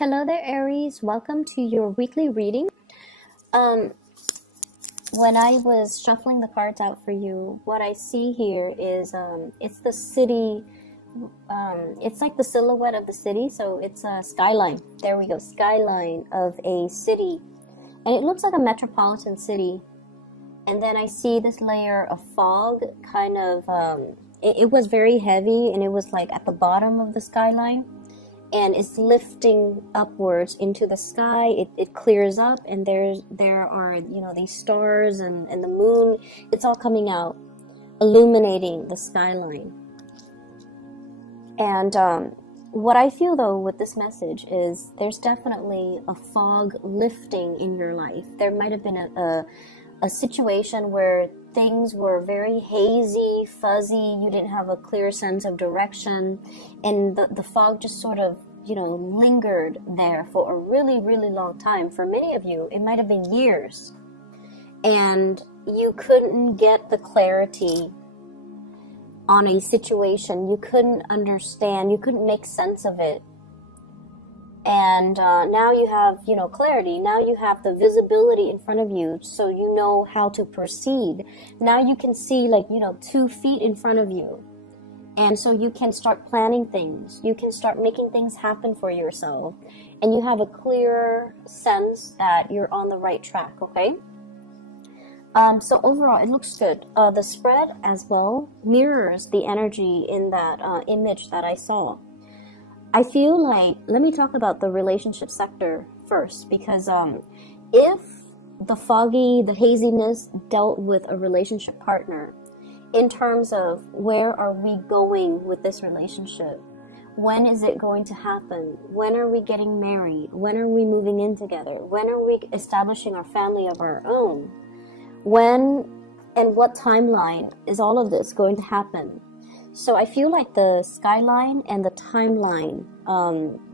Hello there, Aries. Welcome to your weekly reading. Um, when I was shuffling the cards out for you, what I see here is it's the city. It's like the silhouette of the city, so it's a skyline. There we go, skyline of a city, and it looks like a metropolitan city. And then I see this layer of fog, kind of. It was very heavy, and it was like at the bottom of the skyline. And it's lifting upwards into the sky. It clears up, and there are these stars and the moon. It's all coming out, illuminating the skyline. And what I feel though with this message is there's definitely a fog lifting in your life. There might have been a situation where things were very hazy, fuzzy, you didn't have a clear sense of direction, and the fog just sort of, lingered there for a really, really long time. For many of you, it might have been years, and you couldn't get the clarity on a situation. You couldn't understand, you couldn't make sense of it. And now you have, clarity. Now you have the visibility in front of you, so you know how to proceed. Now you can see 2 feet in front of you. And so you can start planning things. You can start making things happen for yourself. And you have a clear sense that you're on the right track, okay? So overall, it looks good. The spread as well mirrors the energy in that image that I saw. I feel like, let me talk about the relationship sector first, because if the haziness dealt with a relationship partner, in terms of where are we going with this relationship? When is it going to happen? When are we getting married? When are we moving in together? When are we establishing our family of our own? When and what timeline is all of this going to happen? So I feel like the skyline and the timeline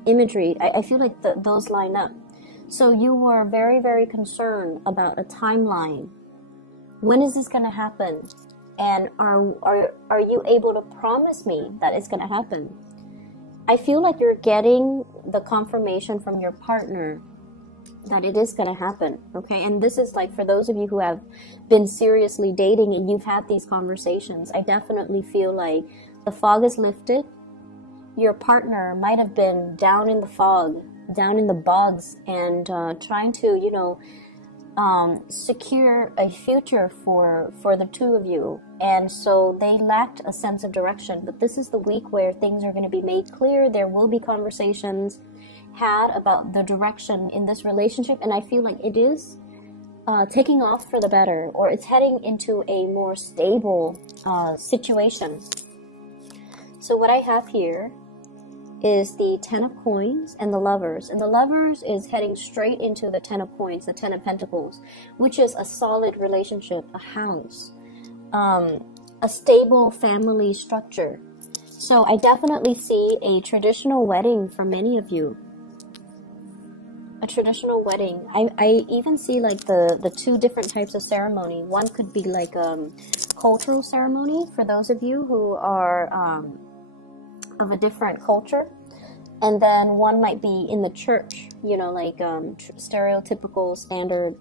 imagery, I feel like those line up. So you were very, very concerned about a timeline. When is this going to happen? And are you able to promise me that it's going to happen? I feel like you're getting the confirmation from your partner that it is going to happen, okay? And this is like for those of you who have been seriously dating and you've had these conversations, I definitely feel like the fog is lifted. Your partner might have been down in the fog, down in the bogs, and trying to, secure a future for the two of you. And so they lacked a sense of direction. But this is the week where things are going to be made clear. There will be conversations had about the direction in this relationship, and I feel like it is taking off for the better, or it's heading into a more stable situation. So what I have here is the 10 of coins and the lovers, and the lovers is heading straight into the 10 of coins, the 10 of pentacles, which is a solid relationship, a house, a stable family structure. So I definitely see a traditional wedding for many of you. A traditional wedding. I even see like the 2 different types of ceremony. One could be like cultural ceremony for those of you who are of a different culture, and then one might be in the church, stereotypical standard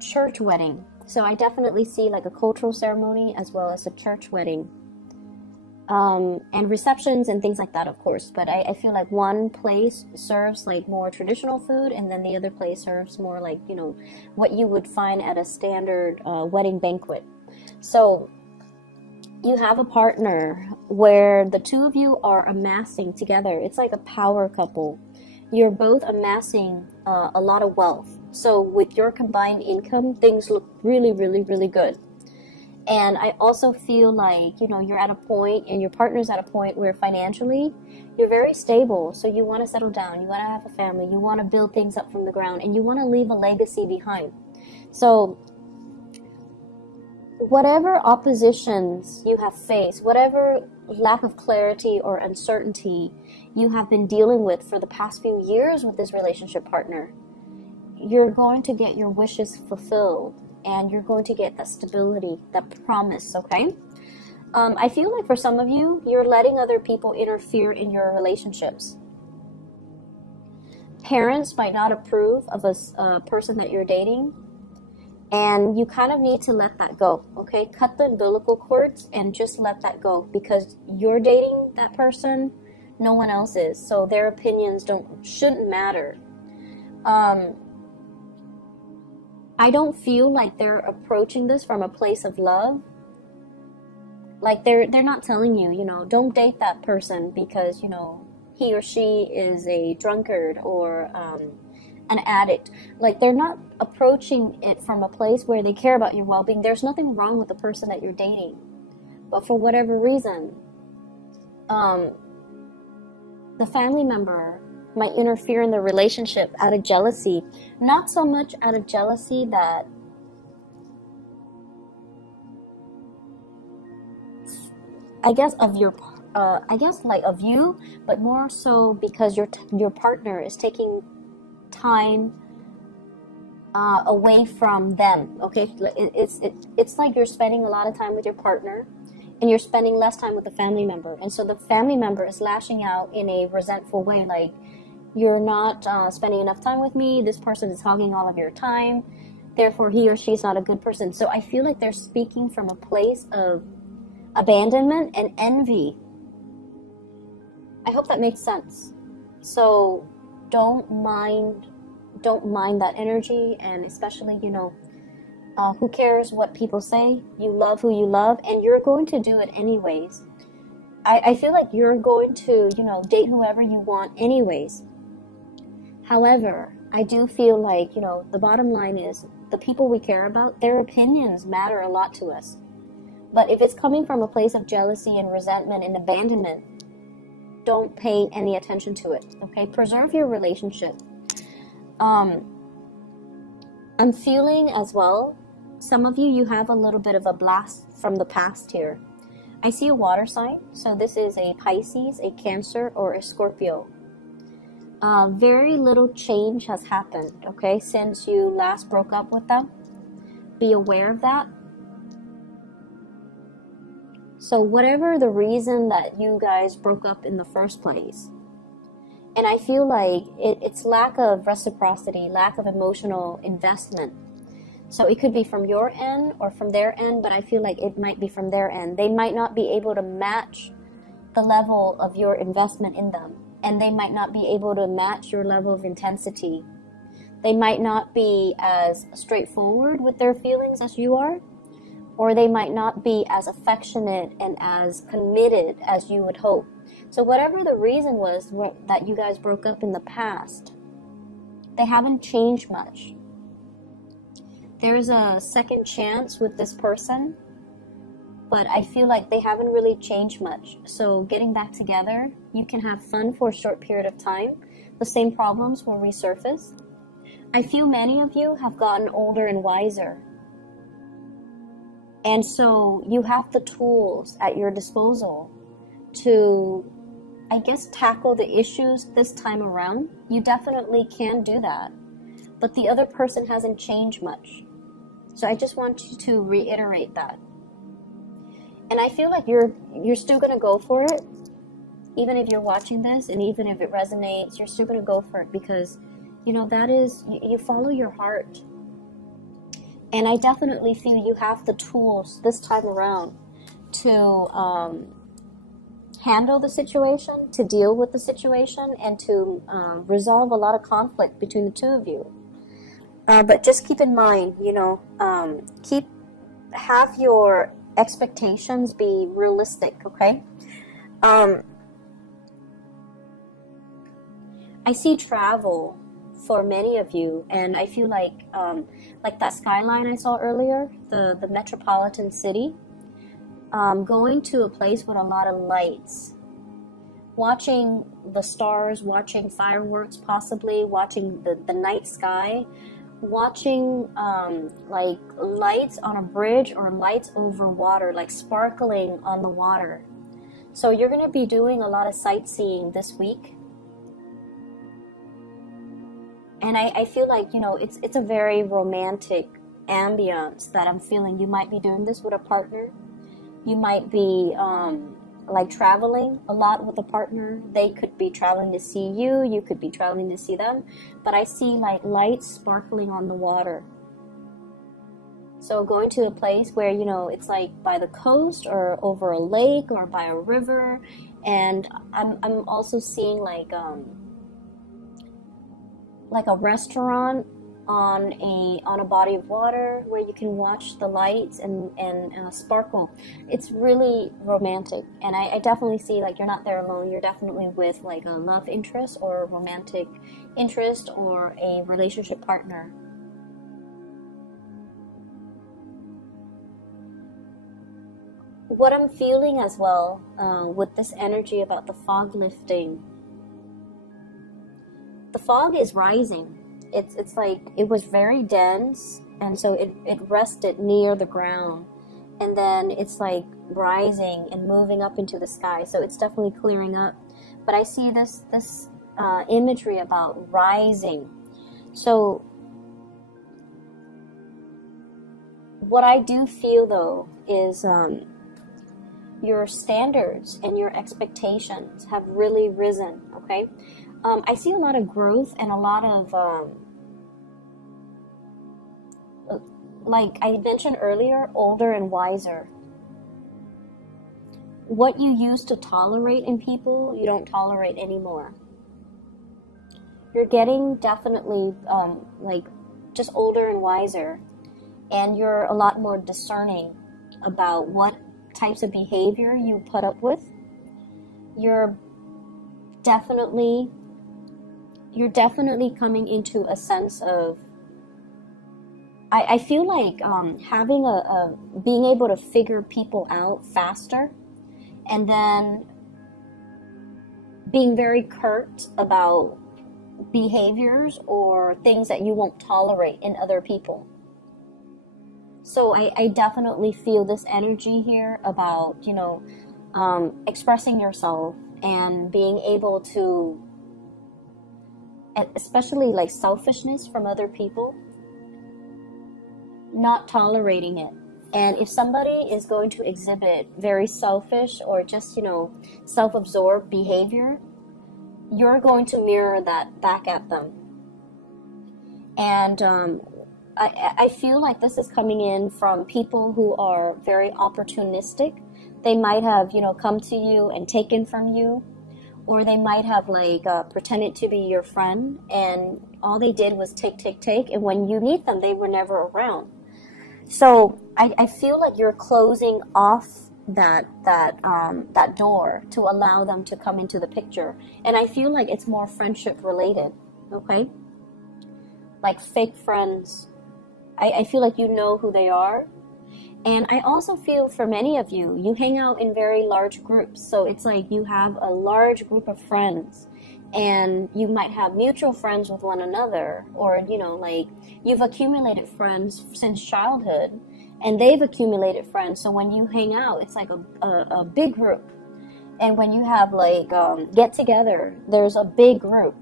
church wedding. So I definitely see like a cultural ceremony as well as a church wedding. And receptions and things like that, of course. But I feel like one place serves like more traditional food, and then the other place serves more like, what you would find at a standard wedding banquet. So you have a partner where the two of you are amassing together. It's like a power couple. You're both amassing a lot of wealth. So with your combined income, things look really, really, really good. And I also feel like, you're at a point, and your partner's at a point where financially you're very stable. So you want to settle down. You want to have a family. You want to build things up from the ground, and you want to leave a legacy behind. So whatever oppositions you have faced, whatever lack of clarity or uncertainty you have been dealing with for the past few years with this relationship partner, you're going to get your wishes fulfilled. And you're going to get that stability, that promise, okay? I feel like for some of you, you're letting other people interfere in your relationships. parents might not approve of a person that you're dating, and you kind of need to let that go, okay? Cut the umbilical cords and just let that go, because you're dating that person, no one else is, so their opinions shouldn't matter. I don't feel like they're approaching this from a place of love. Like they're not telling you, don't date that person because, he or she is a drunkard or an addict. Like they're not approaching it from a place where they care about your well-being. There's nothing wrong with the person that you're dating. But for whatever reason, the family member might interfere in the relationship out of jealousy. Not so much out of jealousy that of you, but more so because your partner is taking time away from them. Okay, it's like you're spending a lot of time with your partner, and you're spending less time with the family member, and so the family member is lashing out in a resentful way, like, you're not spending enough time with me, this person is hogging all of your time, therefore he or she is not a good person. So I feel like they're speaking from a place of abandonment and envy. I hope that makes sense. So don't mind that energy, and especially, who cares what people say? You love who you love, and you're going to do it anyways. I feel like you're going to, date whoever you want anyways. However, I do feel like, the bottom line is the people we care about, their opinions matter a lot to us. But if it's coming from a place of jealousy and resentment and abandonment, don't pay any attention to it, okay? Preserve your relationship. I'm feeling as well, some of you have a little bit of a blast from the past here. I see a water sign, so this is a Pisces, a Cancer, or a Scorpio. Very little change has happened, okay, since you last broke up with them. Be aware of that. So whatever the reason that you guys broke up in the first place, and I feel like it's lack of reciprocity, lack of emotional investment. So it could be from your end or from their end, but I feel like it might be from their end. They might not be able to match the level of your investment in them, and they might not be able to match your level of intensity. They might not be as straightforward with their feelings as you are, or they might not be as affectionate and as committed as you would hope. So whatever the reason was that you guys broke up in the past, they haven't changed much. There's a second chance with this person, but I feel like they haven't really changed much. So getting back together, you can have fun for a short period of time. The same problems will resurface. I feel many of you have gotten older and wiser. And so you have the tools at your disposal to, I guess, tackle the issues this time around. You definitely can do that. But the other person hasn't changed much. So I just want you to reiterate that. And I feel like you're still going to go for it. Even if you're watching this and even if it resonates, you're still going to go for it because, that is, you follow your heart. And I definitely feel you have the tools this time around to handle the situation, to deal with the situation, and to resolve a lot of conflict between the two of you. But just keep in mind, have your expectations be realistic, okay? I see travel for many of you, and I feel like that skyline I saw earlier, the metropolitan city, going to a place with a lot of lights, watching the stars, watching fireworks, possibly watching the night sky, watching like lights on a bridge or lights over water, like sparkling on the water. So you're going to be doing a lot of sightseeing this week. And I feel like, it's a very romantic ambience that I'm feeling. You might be doing this with a partner. You might be like traveling a lot with a partner. They could be traveling to see you, you could be traveling to see them, but I see like lights sparkling on the water. So going to a place where, you know, it's like by the coast or over a lake or by a river. And I'm also seeing like a restaurant on a body of water where you can watch the lights and sparkle. It's really romantic, and I definitely see like you're not there alone. You're definitely with like a love interest or a romantic interest or a relationship partner. What I'm feeling as well with this energy about the fog lifting, the fog is rising. It's like it was very dense, and so it rested near the ground, and then it's like rising and moving up into the sky. So it's definitely clearing up. But I see this imagery about rising. So what I do feel though is your standards and your expectations have really risen. Okay. I see a lot of growth and a lot of, like I mentioned earlier, older and wiser. What you used to tolerate in people, you don't tolerate anymore. You're getting definitely like just older and wiser, and you're a lot more discerning about what types of behavior you put up with. You're definitely coming into a sense of, I feel like having being able to figure people out faster, and then being very curt about behaviors or things that you won't tolerate in other people. So I definitely feel this energy here about, you know, expressing yourself and being able to, especially like selfishness from other people, not tolerating it. And if somebody is going to exhibit very selfish or just, you know, self-absorbed behavior, you're going to mirror that back at them. And I feel like this is coming in from people who are very opportunistic. They might have, you know, come to you and taken from you, or they might have like pretended to be your friend, and all they did was take, and when you need them, they were never around. So I feel like you're closing off that door to allow them to come into the picture, and I feel like it's more friendship related. Okay, like fake friends. I feel like you know who they are. And I also feel for many of you, you hang out in very large groups. So it's like you have a large group of friends, and you might have mutual friends with one another, or, you know, like you've accumulated friends since childhood, and they've accumulated friends. So when you hang out, it's like a big group. And when you have like get together, there's a big group.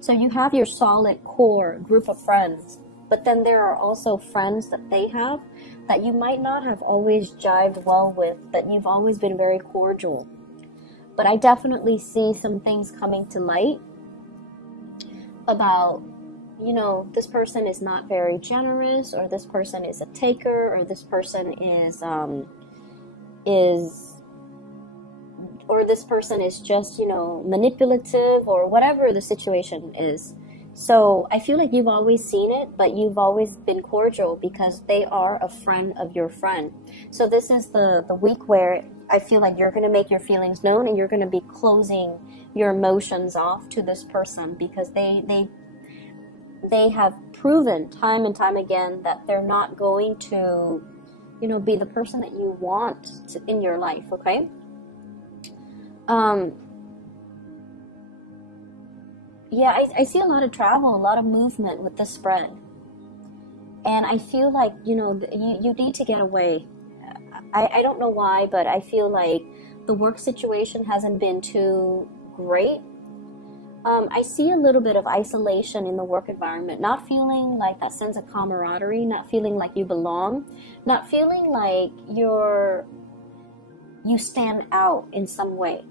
So you have your solid core group of friends. But then there are also friends that they have that you might not have always jived well with, but you've always been very cordial. But I definitely see some things coming to light about, you know, this person is not very generous, or this person is a taker, or this person or this person is just, you know, manipulative, or whatever the situation is. So I feel like you've always seen it, but you've always been cordial because they are a friend of your friend. So this is the week where I feel like you're going to make your feelings known, and you're going to be closing your emotions off to this person, because they have proven time and time again that they're not going to, you know, be the person that you want in your life. Okay. Yeah, I see a lot of travel, a lot of movement with this spread. And I feel like, you know, you need to get away. I don't know why, but I feel like the work situation hasn't been too great. I see a little bit of isolation in the work environment, not feeling like that sense of camaraderie, not feeling like you belong, not feeling like you stand out in some way.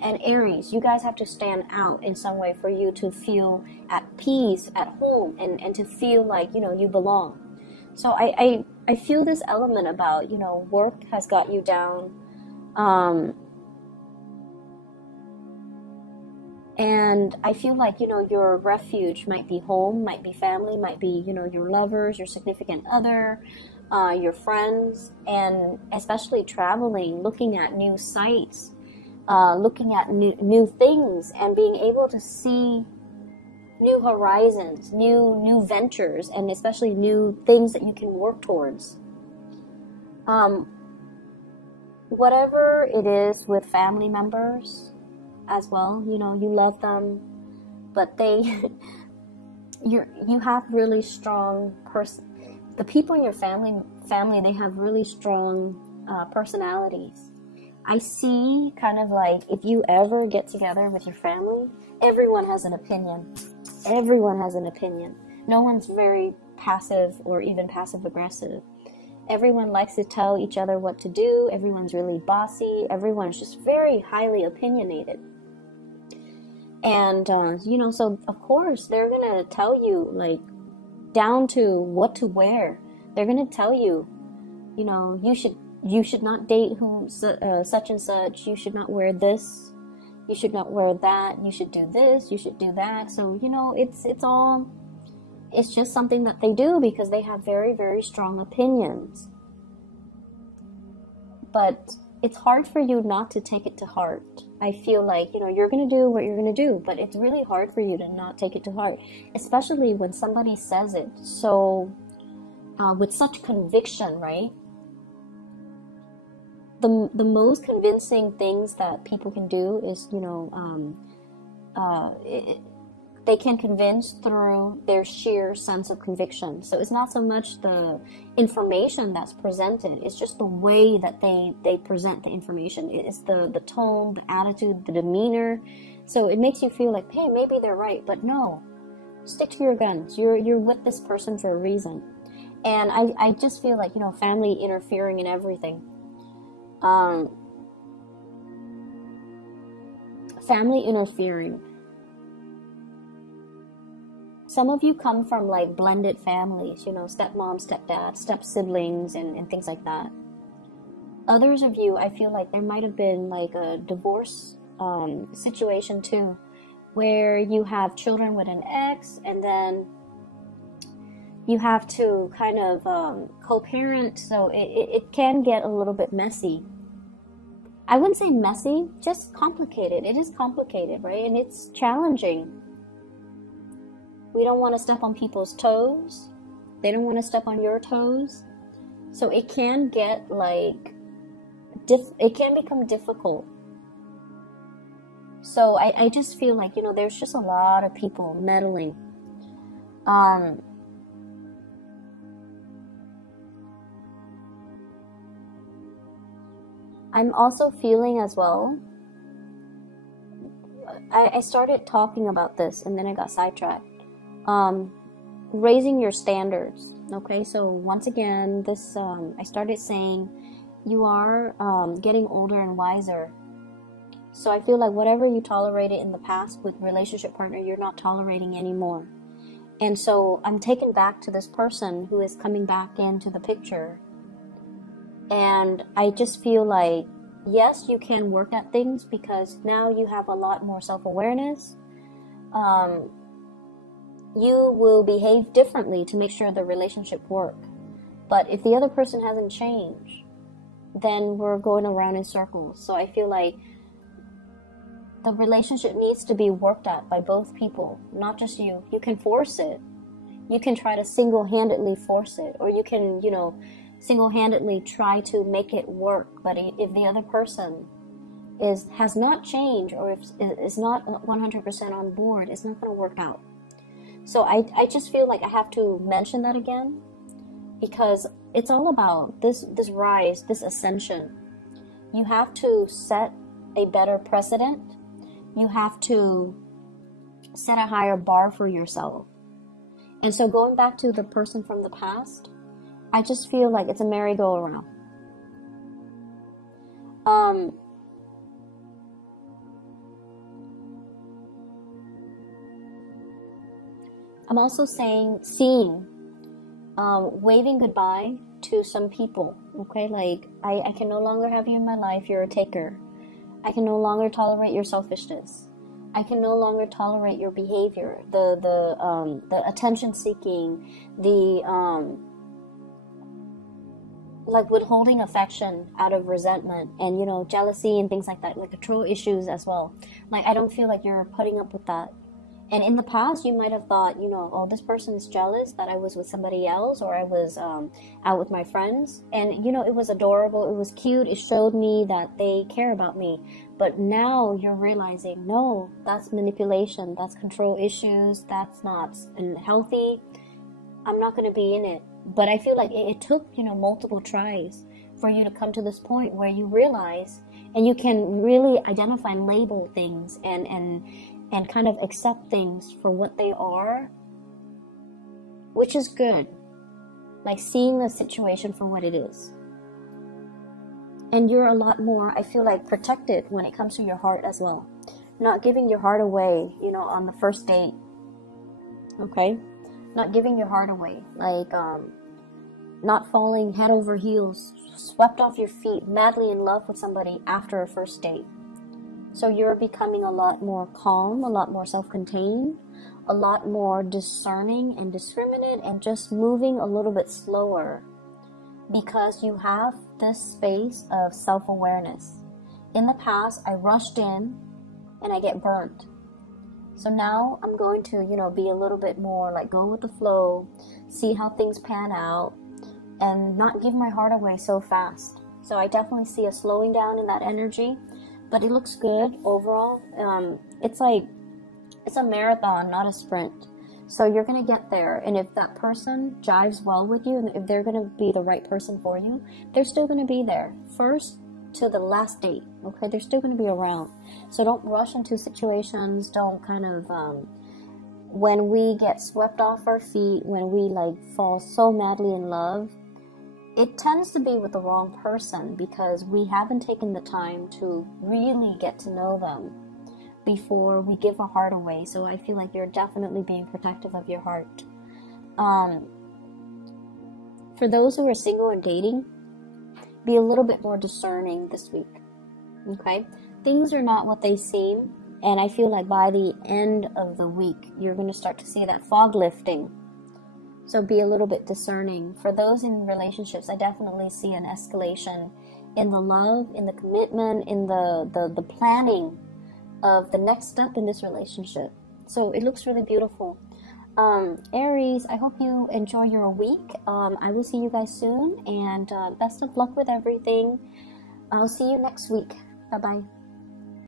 And Aries, you guys have to stand out in some way for you to feel at peace, at home, and to feel like, you know, you belong. So I feel this element about, you know, work has got you down. And I feel like, you know, your refuge might be home, might be family, might be, you know, your lovers, your significant other, your friends, and especially traveling, looking at new sights, looking at new things, and being able to see new horizons, new ventures, and especially new things that you can work towards. Whatever it is with family members as well, you know, you love them, but they you have really strong the people in your family, they have really strong personalities. I see kind of like, if you ever get together with your family, everyone has an opinion. Everyone has an opinion. No one's very passive or even passive aggressive. Everyone likes to tell each other what to do. Everyone's really bossy. Everyone's just very highly opinionated. And, you know, so of course they're going to tell you, like, down to what to wear. They're going to tell you, you know, you should not date such and such. You should not wear this. You should not wear that. You should do this. You should do that. So, you know, it's just something that they do because they have very, very strong opinions. But it's hard for you not to take it to heart. I feel like, you know, you're going to do what you're going to do, but it's really hard for you to not take it to heart, especially when somebody says it so with such conviction, right? The most convincing things that people can do is, you know, they can convince through their sheer sense of conviction. So it's not so much the information that's presented, it's just the way that they present the information. It's the tone, the attitude, the demeanor. So it makes you feel like, hey, maybe they're right, but no. Stick to your guns. You're with this person for a reason. And I just feel like, you know, family interfering in everything. Family interfering. Some of you come from like blended families, you know, stepmom, stepdad, step siblings, and things like that. Others of you, I feel like there might have been like a divorce situation too, where you have children with an ex, and then you have to kind of co-parent, so it can get a little bit messy. I wouldn't say messy, just complicated. It is complicated, right? And it's challenging. We don't want to step on people's toes. They don't want to step on your toes. So it can get like, it can become difficult. So I just feel like, you know, there's just a lot of people meddling. I'm also feeling as well, I started talking about this and then I got sidetracked. Raising your standards. Okay, so once again, this I started saying you are getting older and wiser. So I feel like whatever you tolerated in the past with relationship partner, you're not tolerating anymore. And so I'm taken back to this person who is coming back into the picture. And I just feel like, yes, you can work at things because now you have a lot more self-awareness. You will behave differently to make sure the relationship works. But if the other person hasn't changed, then we're going around in circles. So I feel like the relationship needs to be worked at by both people, not just you. You can force it. You can try to single-handedly force it, or you can, you know, single-handedly try to make it work. But if the other person has not changed, or if is not 100% on board, it's not going to work out. So I just feel like I have to mention that again, because it's all about this rise, this ascension. You have to set a better precedent. You have to set a higher bar for yourself. And so going back to the person from the past, I just feel like it's a merry-go-round. Um, I'm also seeing, waving goodbye to some people, okay? Like, I can no longer have you in my life, you're a taker. I can no longer tolerate your selfishness. I can no longer tolerate your behavior, the attention seeking, like withholding affection out of resentment and, jealousy and things like that, like control issues as well. Like, I don't feel like you're putting up with that. And in the past, you might have thought, oh, this person is jealous that I was with somebody else, or I was out with my friends. And, it was adorable. It was cute. It showed me that they care about me. But now you're realizing, no, that's manipulation. That's control issues. That's not healthy. I'm not going to be in it. But I feel like it took, multiple tries for you to come to this point where you realize, and you can really identify and label things and kind of accept things for what they are, which is good. Like seeing the situation for what it is. And you're a lot more, I feel like, protected when it comes to your heart as well. Not giving your heart away, on the first date. Okay? Not giving your heart away. Like, not falling head over heels, swept off your feet, madly in love with somebody after a first date. So you're becoming a lot more calm, a lot more self-contained, a lot more discerning and discriminate, and just moving a little bit slower because you have this space of self-awareness. In the past, I rushed in and I get burnt. So now I'm going to, be a little bit more like go with the flow, see how things pan out, and not give my heart away so fast. So I definitely see a slowing down in that energy. But it looks good overall. It's a marathon, not a sprint. So you're going to get there. And if that person jives well with you, and if they're going to be the right person for you, they're still going to be there. First to the last date, okay? They're still going to be around. So don't rush into situations. Don't kind of, when we get swept off our feet, when we fall so madly in love, it tends to be with the wrong person because we haven't taken the time to really get to know them before we give our heart away. So I feel like you're definitely being protective of your heart. For those who are single and dating, be a little bit more discerning this week. Okay? Things are not what they seem. And I feel like by the end of the week, you're going to start to see that fog lifting. So be a little bit discerning. For those in relationships, I definitely see an escalation in the love, in the commitment, in the planning of the next step in this relationship. So it looks really beautiful. Aries, I hope you enjoy your week. I will see you guys soon, and best of luck with everything. I'll see you next week. Bye-bye.